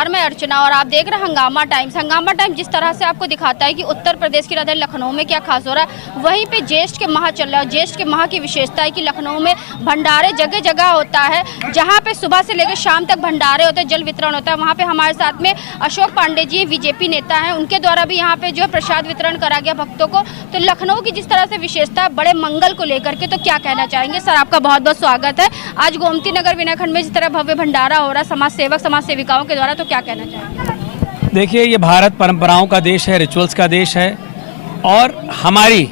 नमस्कार, मैं अर्चना और आप देख रहे हैं हंगामा टाइम्स। हंगामा टाइम्स जिस तरह से आपको दिखाता है कि उत्तर प्रदेश की राजधानी लखनऊ में क्या खास हो रहा है, वहीं पे ज्येष्ठ के माह चल रहा है। ज्येष्ठ के माह की विशेषता है कि लखनऊ में भंडारे जगह जगह होता है, जहाँ पे सुबह से लेकर शाम तक भंडारे होते हैं, जल वितरण होता है। वहाँ पे हमारे साथ में अशोक पांडे जी बीजेपी नेता हैं, उनके द्वारा भी यहाँ पे जो है प्रसाद वितरण करा गया भक्तों को। तो लखनऊ की जिस तरह से विशेषता बड़े मंगल को लेकर के, तो क्या कहना चाहेंगे सर? आपका बहुत बहुत स्वागत है। आज गोमती नगर विनायखंड में जिस तरह भव्य भंडारा हो रहा है समाज सेवक समाज सेविकाओं के द्वारा, तो क्या कहना चाहेंगे? देखिए, ये भारत परंपराओं का देश है, रिचुअल्स का देश है, और हमारी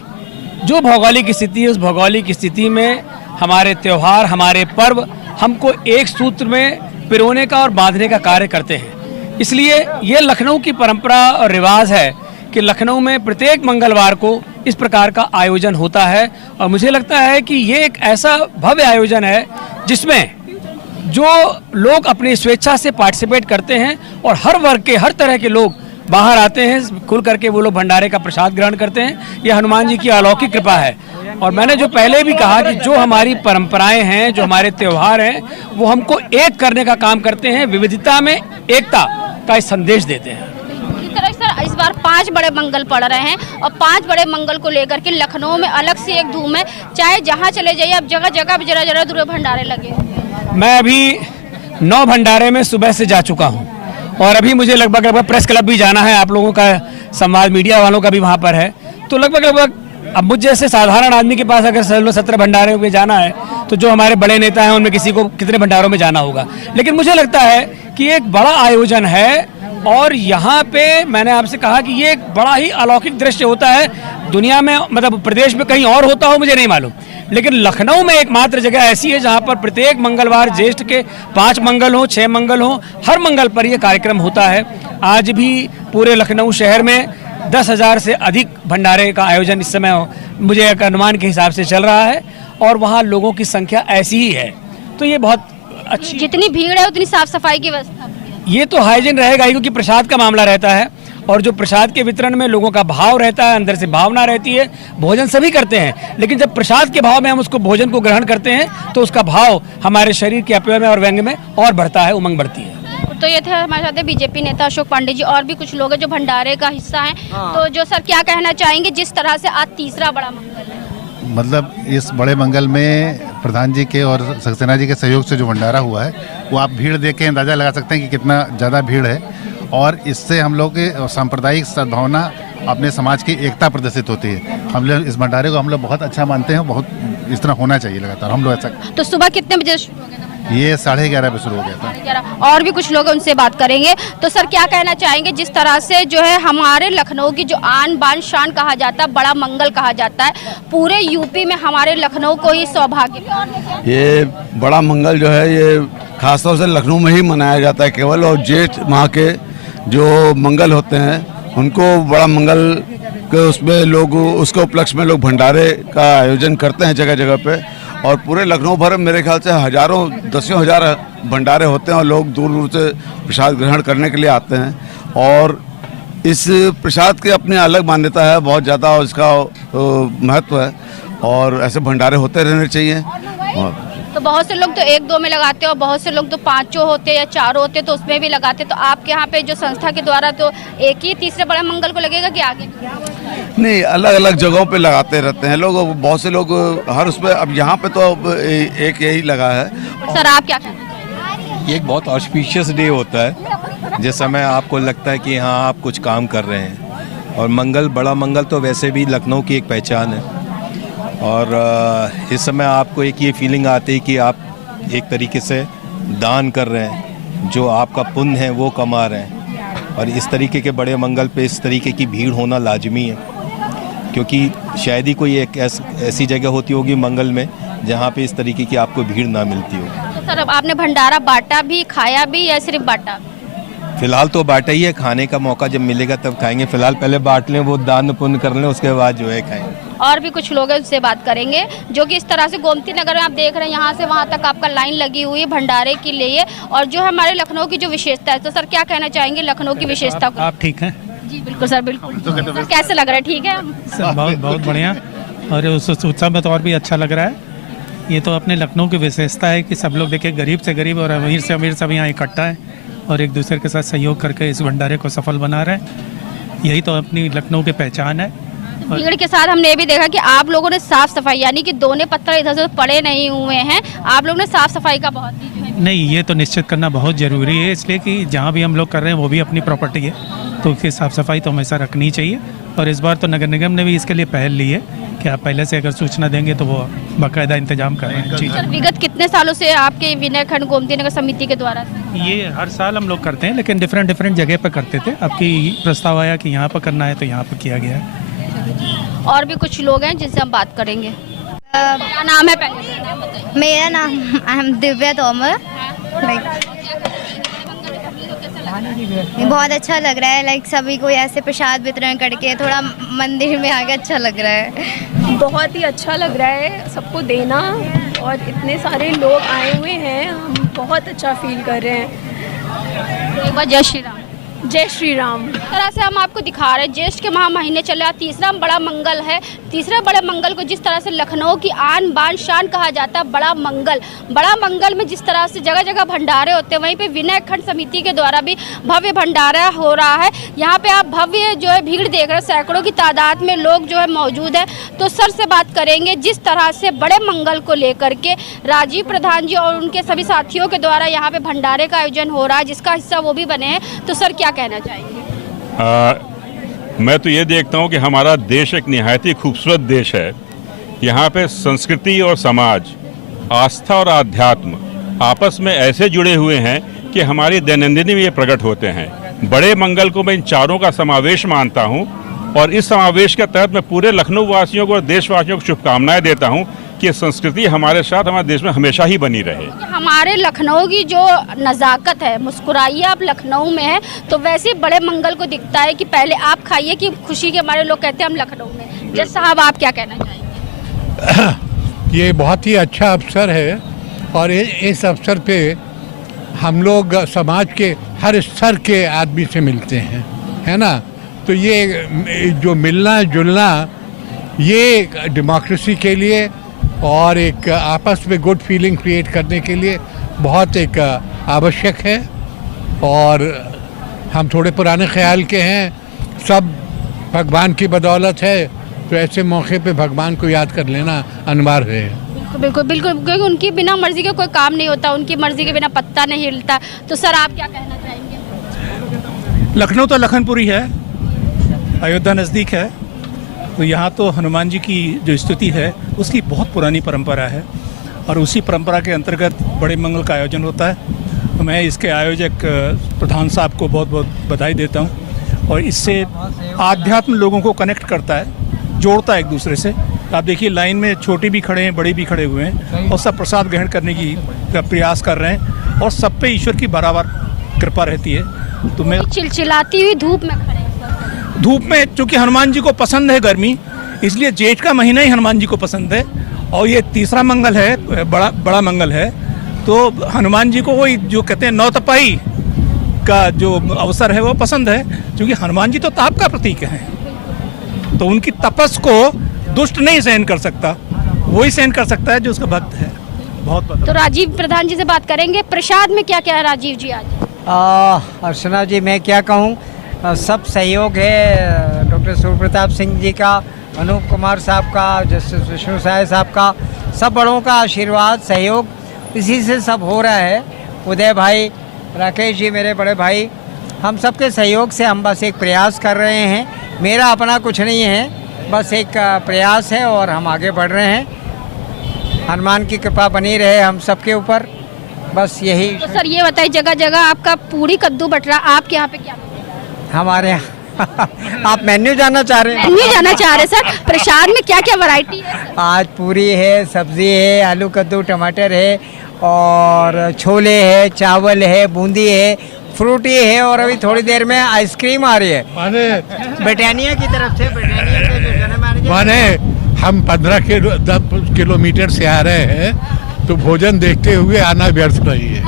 जो भौगोलिक स्थिति है उस भौगोलिक स्थिति में हमारे त्यौहार, हमारे पर्व हमको एक सूत्र में पिरोने का और बांधने का कार्य करते हैं। इसलिए ये लखनऊ की परंपरा और रिवाज है कि लखनऊ में प्रत्येक मंगलवार को इस प्रकार का आयोजन होता है। और मुझे लगता है कि ये एक ऐसा भव्य आयोजन है जिसमें जो लोग अपनी स्वेच्छा से पार्टिसिपेट करते हैं और हर वर्ग के, हर तरह के लोग बाहर आते हैं, खुल करके वो लोग भंडारे का प्रसाद ग्रहण करते हैं। ये हनुमान जी की अलौकिक कृपा है। और मैंने जो पहले भी कहा कि जो हमारी परंपराएं हैं, जो हमारे त्यौहार हैं, वो हमको एक करने का काम करते हैं, विविधता में एकता का संदेश देते हैं। इस बार 5 बड़े मंगल पड़ रहे हैं और 5 बड़े मंगल को लेकर के लखनऊ में अलग से एक धूम है। चाहे जहां चले जाइए, अब जगह जगह भी जरा जरा दूर भंडारे लगे। मैं अभी 9 भंडारे में सुबह से जा चुका हूं और अभी मुझे लगभग प्रेस क्लब भी जाना है। आप लोगों का संवाद मीडिया वालों का भी वहां पर है। तो लगभग अब मुझ जैसे साधारण आदमी के पास अगर 17 भंडारे में जाना है तो जो हमारे बड़े नेता हैं उनमें किसी को कितने भंडारों में जाना होगा। लेकिन मुझे लगता है कि एक बड़ा आयोजन है और यहाँ पे मैंने आपसे कहा कि ये एक बड़ा ही अलौकिक दृश्य होता है। दुनिया में, मतलब प्रदेश में कहीं और होता हो मुझे नहीं मालूम, लेकिन लखनऊ में एकमात्र जगह ऐसी है जहाँ पर प्रत्येक मंगलवार ज्येष्ठ के 5 मंगल हो, 6 मंगल हो, हर मंगल पर यह कार्यक्रम होता है। आज भी पूरे लखनऊ शहर में 10,000 से अधिक भंडारे का आयोजन इस समय मुझे एक अनुमान के हिसाब से चल रहा है और वहाँ लोगों की संख्या ऐसी ही है। तो ये बहुत अच्छी, जितनी भीड़ है उतनी साफ सफाई की व्यवस्था, ये तो हाइजीन रहेगा ही, क्योंकि प्रसाद का मामला रहता है और जो प्रसाद के वितरण में लोगों का भाव रहता है, अंदर से भावना रहती है। भोजन सभी करते हैं, लेकिन जब प्रसाद के भाव में हम उसको भोजन को ग्रहण करते हैं तो उसका भाव हमारे शरीर के अपव्यय में और व्यंग में और बढ़ता है, उमंग बढ़ती है। तो ये थे हमारे साथ बीजेपी नेता अशोक पांडे जी, और भी कुछ लोग हैं जो भंडारे का हिस्सा हैं। तो जो सर क्या कहना चाहेंगे जिस तरह से आज तीसरा बड़ा मंगल है? मतलब इस बड़े मंगल में प्रधान जी के और सक्सेना जी के सहयोग से जो भंडारा हुआ है, वो आप भीड़ देख के अंदाज़ा लगा सकते हैं कि कितना ज़्यादा भीड़ है। और इससे हम लोग के सांप्रदायिक सद्भावना, अपने समाज की एकता प्रदर्शित होती है। हम लोग इस भंडारे को हम लोग बहुत अच्छा मानते हैं, बहुत इस तरह होना चाहिए लगातार। हम लोग ऐसा, तो सुबह कितने बजे शुरू हो गया था? ये 11:30 बजे शुरू हो गया था। 11:30। और भी कुछ लोग हैं, उनसे बात करेंगे। तो सर क्या कहना चाहेंगे जिस तरह से जो है हमारे लखनऊ की जो आन बान शान कहा जाता है, बड़ा मंगल कहा जाता है, पूरे यूपी में हमारे लखनऊ को ही सौभाग्य। ये बड़ा मंगल जो है ये खासतौर से लखनऊ में ही मनाया जाता है केवल, और ज्येष्ठ माह के जो मंगल होते हैं उनको बड़ा मंगल के उसमें लोग, उसके उपलक्ष्य में लोग भंडारे का आयोजन करते हैं जगह जगह पे। और पूरे लखनऊ भर में मेरे ख्याल से हजारों, 10,000 हजार भंडारे होते हैं और लोग दूर दूर से प्रसाद ग्रहण करने के लिए आते हैं। और इस प्रसाद की अपनी अलग मान्यता है, बहुत ज़्यादा इसका महत्व है और ऐसे भंडारे होते रहने चाहिए। तो बहुत से लोग तो 1-2 में लगाते हैं और बहुत से लोग तो 5 होते या 4 होते तो उसमें भी लगाते। तो आपके यहाँ पे जो संस्था के द्वारा तो एक ही तीसरे बड़े मंगल को लगेगा कि आगे? नहीं, अलग अलग जगहों पे लगाते रहते हैं लोग, बहुत से लोग हर उसमें। अब यहाँ पे तो अब एक यही लगा है। सर आप क्या कहते हैं? ये एक बहुत ऑस्पिशियस डे होता है जिस समय आपको लगता है कि हाँ आप कुछ काम कर रहे हैं। और मंगल, बड़ा मंगल तो वैसे भी लखनऊ की एक पहचान है। और इस समय आपको एक ये फीलिंग आती है कि आप एक तरीके से दान कर रहे हैं, जो आपका पुण्य है वो कमा रहे हैं। और इस तरीके के बड़े मंगल पे इस तरीके की भीड़ होना लाजमी है, क्योंकि शायद ही कोई एक ऐसी जगह होती होगी मंगल में जहाँ पे इस तरीके की आपको भीड़ ना मिलती हो। तो सर अब आपने भंडारा बांटा भी, खाया भी, या सिर्फ बांटा? फिलहाल तो बांटा ही है, खाने का मौका जब मिलेगा तब खाएंगे। फिलहाल पहले बांट लें, वो दान पुण्य कर लें, उसके बाद जो है खाएंगे। और भी कुछ लोग हैं, उससे बात करेंगे। जो कि इस तरह से गोमती नगर में आप देख रहे हैं, यहाँ से वहाँ तक आपका लाइन लगी हुई है भंडारे के लिए। और जो हमारे लखनऊ की जो विशेषता है, तो सर क्या कहना चाहेंगे लखनऊ की विशेषता को? आप ठीक हैं? जी बिल्कुल सर, बिल्कुल। सर कैसे लग रहा है? ठीक है सर, बहुत बढ़िया। और उस उत्सव में तो और भी अच्छा लग रहा है। ये तो अपने लखनऊ की विशेषता है कि सब लोग देखिए, गरीब से गरीब और अमीर से अमीर सब यहाँ इकट्ठा है और एक दूसरे के साथ सहयोग करके इस भंडारे को सफल बना रहे हैं। यही तो अपनी लखनऊ की पहचान है। भीड़ के साथ हमने ये भी देखा कि आप लोगों ने साफ सफाई, यानी कि दोने पत्थर इधर से पड़े नहीं हुए हैं, आप लोगों ने साफ सफाई का बहुत ही जो है। नहीं, ये तो निश्चित करना बहुत ज़रूरी है, इसलिए कि जहाँ भी हम लोग कर रहे हैं वो भी अपनी प्रॉपर्टी है, तो उसकी साफ़ सफाई तो हमेशा रखनी चाहिए। और इस बार तो नगर निगम ने भी इसके लिए पहल ली है कि आप पहले से अगर सूचना देंगे तो वो बाकायदा इंतजाम कर रहे हैं। जी, सर, विगत कितने सालों से आपके विनय खंड गोमती नगर समिति के द्वारा? ये हर साल हम लोग करते हैं, लेकिन डिफरेंट जगह पर करते थे। अब की प्रस्ताव आया कि यहाँ पर करना है तो यहाँ पर किया गया है। और भी कुछ लोग हैं जिनसे हम बात करेंगे। क्या नाम है पहले? मेरा नाम दिव्या तोमर। बहुत अच्छा लग रहा है, लाइक सभी को ऐसे प्रसाद वितरण करके थोड़ा मंदिर में आके अच्छा लग रहा है। बहुत ही अच्छा लग रहा है सबको देना, और इतने सारे लोग आए हुए हैं, हम बहुत अच्छा फील कर रहे हैं। एक बार जय श्री राम। जय श्री राम। इस तरह से हम आपको दिखा रहे हैं ज्येष्ठ के माह महीने चल रहा, तीसरा बड़ा मंगल है। तीसरे बड़े मंगल को जिस तरह से लखनऊ की आन बान शान कहा जाता है, बड़ा मंगल में जिस तरह से जगह जगह भंडारे होते हैं, वहीं पे विनय खंड समिति के द्वारा भी भव्य भंडारा हो रहा है। यहाँ पे आप भव्य जो है भीड़ देख रहे हैं, सैकड़ों की तादाद में लोग जो है मौजूद है। तो सर से बात करेंगे, जिस तरह से बड़े मंगल को लेकर के राजीव प्रधान जी और उनके सभी साथियों के द्वारा यहाँ पे भंडारे का आयोजन हो रहा है, जिसका हिस्सा वो भी बने हैं। तो सर क्या कहना चाहेंगे? मैं तो ये देखता हूँ कि हमारा देश एक निहायत ही खूबसूरत देश है। यहाँ पे संस्कृति और समाज, आस्था और आध्यात्म आपस में ऐसे जुड़े हुए हैं कि हमारी दैनंदिनी में ये प्रकट होते हैं। बड़े मंगल को मैं इन चारों का समावेश मानता हूँ, और इस समावेश के तहत मैं पूरे लखनऊ वासियों को और देशवासियों को शुभकामनाएं देता हूँ कि संस्कृति हमारे साथ हमारे देश में हमेशा ही बनी रहे। हमारे लखनऊ की जो नज़ाकत है, मुस्कुराइए आप लखनऊ में है, तो वैसे बड़े मंगल को दिखता है कि पहले आप खाइए कि खुशी के हमारे लोग कहते हैं हम लखनऊ में। जज साहब, आप क्या कहना चाहेंगे? ये बहुत ही अच्छा अवसर है, और इस अवसर पे हम लोग समाज के हर स्तर के आदमी से मिलते हैं, है ना। तो ये जो मिलना जुलना, ये डेमोक्रेसी के लिए और एक आपस में गुड फीलिंग क्रिएट करने के लिए बहुत एक आवश्यक है। और हम थोड़े पुराने ख्याल के हैं, सब भगवान की बदौलत है, तो ऐसे मौके पे भगवान को याद कर लेना अनिवार्य है। बिल्कुल बिल्कुल, क्योंकि उनकी बिना मर्जी के कोई काम नहीं होता, उनकी मर्जी के बिना पत्ता नहीं हिलता। तो सर, आप क्या कहना चाहेंगे? लखनऊ तो लखनपुरी है, अयोध्या नज़दीक है, तो यहाँ तो हनुमान जी की जो स्तुति है उसकी बहुत पुरानी परंपरा है, और उसी परंपरा के अंतर्गत बड़े मंगल का आयोजन होता है। तो मैं इसके आयोजक प्रधान साहब को बहुत बहुत बधाई देता हूँ। और इससे आध्यात्म लोगों को कनेक्ट करता है, जोड़ता है एक दूसरे से। आप देखिए, लाइन में छोटे भी खड़े हैं, बड़े भी खड़े हुए हैं, और सब प्रसाद ग्रहण करने की प्रयास कर रहे हैं, और सब पे ईश्वर की बराबर कृपा रहती है। तो मैं चिलचिलाती हुई धूप में खड़े, धूप में, चूँकि हनुमान जी को पसंद है गर्मी, इसलिए जेठ का महीना ही हनुमान जी को पसंद है। और ये तीसरा मंगल है, बड़ा मंगल है, तो हनुमान जी को वही जो कहते हैं नौतपाई का जो अवसर है वो पसंद है, क्योंकि हनुमान जी तो ताप का प्रतीक हैं। तो उनकी तपस को दुष्ट नहीं सहन कर सकता, वही सहन कर सकता है जो उसका भक्त है। बहुत। तो राजीव प्रधान जी से बात करेंगे, प्रसाद में क्या क्या है राजीव जी आज? अर्चना जी, मैं क्या कहूँ, सब सहयोग है डॉक्टर सूर्य प्रताप सिंह जी का, अनूप कुमार साहब का, जस्टिस विष्णु साय साहब का, सब बड़ों का आशीर्वाद सहयोग, इसी से सब हो रहा है। उदय भाई, राकेश जी मेरे बड़े भाई, हम सबके सहयोग से हम बस एक प्रयास कर रहे हैं। मेरा अपना कुछ नहीं है, बस एक प्रयास है, और हम आगे बढ़ रहे हैं। हनुमान की कृपा बनी रहे हम सबके ऊपर, बस यही। तो सर ये बताइए, जगह जगह आपका पूरी कद्दू बट रहा, आपके यहाँ पे क्या हमारे यहाँ आप मेन्यू जानना चाह रहे हैं? मेन्यू जानना चाह रहे सर, प्रसाद में क्या क्या वैरायटी है? आज पूरी है, सब्जी है, आलू कद्दू टमाटर है, और छोले है, चावल है, बूंदी है, फ्रूटी है, और अभी थोड़ी देर में आइसक्रीम आ रही है ब्रिटानिया की तरफ से। ब्रिटानिया के जो जनरल मैनेजर, माने हम 10 किलोमीटर से आ रहे हैं, तो भोजन देखते हुए आना व्यर्थ नहीं है।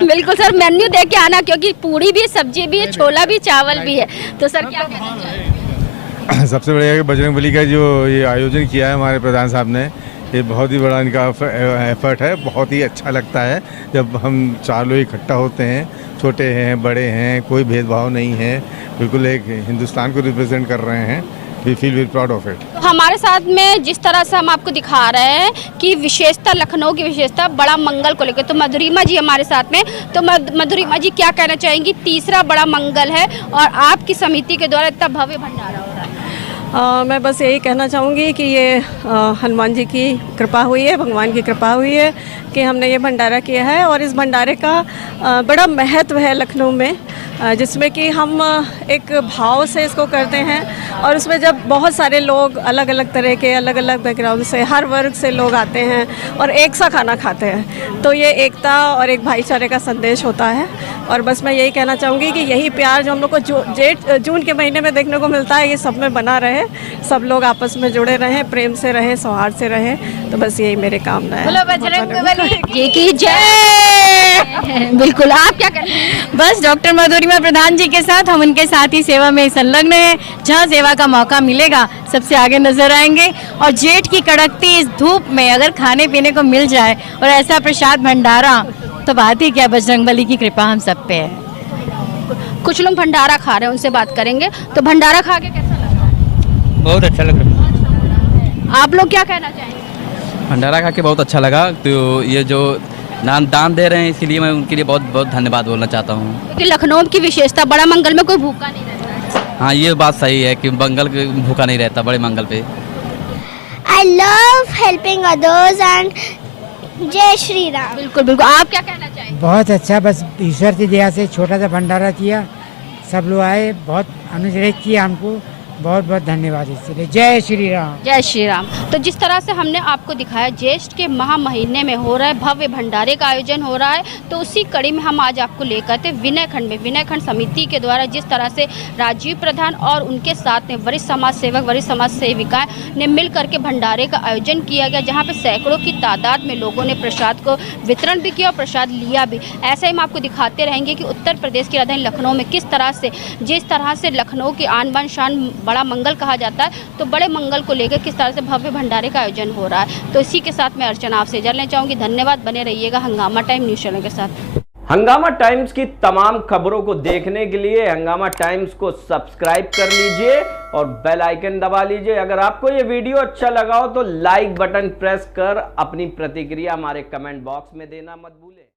बिल्कुल सर, मेन्यू देख के आना, क्योंकि पूरी भी, सब्जी भी, छोला भी, चावल भी है। तो सर क्या कहना चाहिए? सबसे बढ़िया कि बजरंगबली का जो ये आयोजन किया है हमारे प्रधान साहब ने, ये बहुत ही बड़ा इनका एफर्ट है। बहुत ही अच्छा लगता है जब हम 4 लोग इकट्ठा होते हैं, छोटे हैं बड़े हैं, कोई भेदभाव नहीं है, बिल्कुल एक हिंदुस्तान को रिप्रेजेंट कर रहे हैं। We feel very proud of it. हमारे साथ में जिस तरह से हम आपको दिखा रहे हैं कि विशेषता, लखनऊ की विशेषता बड़ा मंगल को लेकर, तो मधुरिमा जी हमारे साथ में, तो मधुरिमा जी क्या कहना चाहेंगी? तीसरा बड़ा मंगल है और आपकी समिति के द्वारा इतना भव्य भंडारा हो रहा है। मैं बस यही कहना चाहूँगी कि ये हनुमान जी की कृपा हुई है, भगवान की कृपा हुई है कि हमने ये भंडारा किया है। और इस भंडारे का बड़ा महत्व है लखनऊ में, जिसमें कि हम एक भाव से इसको करते हैं। और उसमें जब बहुत सारे लोग अलग अलग तरह के, अलग अलग बैकग्राउंड से, हर वर्ग से लोग आते हैं और एक सा खाना खाते हैं, तो ये एकता और एक भाईचारे का संदेश होता है। और बस मैं यही कहना चाहूँगी कि यही प्यार जो हम लोग को जून के महीने में देखने को मिलता है, ये सब में बना रहे, सब लोग आपस में जुड़े रहें, प्रेम से रहें, सौहार्द से रहें। तो बस यही मेरी कामना है। जी की जय। बिल्कुल, आप क्या कहते हैं? बस डॉक्टर मधुरिमा प्रधान जी के साथ हम उनके साथ ही सेवा में संलग्न हैं। जहाँ सेवा का मौका मिलेगा सबसे आगे नजर आएंगे। और जेठ की कड़कती इस धूप में अगर खाने पीने को मिल जाए और ऐसा प्रसाद भंडारा, तो बात ही क्या, बजरंगबली की कृपा हम सब पे है। कुछ लोग भंडारा खा रहे हैं, उनसे बात करेंगे। तो भंडारा खा के कैसा लगा? बहुत अच्छा लग रहा है। आप लोग क्या कहना चाहेंगे? भंडारा खा के बहुत अच्छा लगा। तो ये जो दान दे रहे हैं, इसके लिए मैं उनके लिए बहुत बहुत धन्यवाद बोलना चाहता हूँ। क्योंकि लखनऊ की विशेषता, बड़ा मंगल में कोई भूखा नहीं रहता है। हाँ, ये बात सही है कि मंगल भूखा नहीं रहता बड़े मंगल पे। I love helping others and जय श्री राम। बिल्कुल बिल्कुल, आप क्या कहना चाहेंगे? बहुत अच्छा, बस ईश्वर की दया से छोटा सा भंडारा किया, सब लोग आए, बहुत अनुग्रहित किया हमको, बहुत बहुत धन्यवाद इसके लिए। जय श्री राम। जय श्री राम। तो जिस तरह से हमने आपको दिखाया, ज्येष्ठ के महा महीने में हो रहा है भव्य भंडारे का आयोजन हो रहा है, तो उसी कड़ी में हम आज आपको लेकर थे विनय खंड में। विनय खंड समिति के द्वारा जिस तरह से राजीव प्रधान और उनके साथ में वरिष्ठ समाज सेवक, वरिष्ठ समाज सेविकाएं ने मिल करके भंडारे का आयोजन किया गया, जहाँ पे सैकड़ों की तादाद में लोगों ने प्रसाद को वितरण भी किया और प्रसाद लिया भी। ऐसे ही हम आपको दिखाते रहेंगे कि उत्तर प्रदेश की राजधानी लखनऊ में किस तरह से, जिस तरह से लखनऊ की आन बान शान बड़ा मंगल कहा जाता है, तो बड़े मंगल को लेकर किस तरह से भव्य भंडारे का आयोजन हो रहा है। तो इसी के साथ मैं अर्चना आपसे इजाज़त लेना चाहूँगी। धन्यवाद, बने रहिएगा हंगामा टाइम न्यूज़ चैनल के साथ। हंगामा टाइम्स की तमाम खबरों को देखने के लिए हंगामा टाइम्स को सब्सक्राइब कर लीजिए और बेल आइकन दबा लीजिए। अगर आपको ये वीडियो अच्छा लगा हो तो लाइक बटन प्रेस कर अपनी प्रतिक्रिया हमारे कमेंट बॉक्स में देना मत भूलें।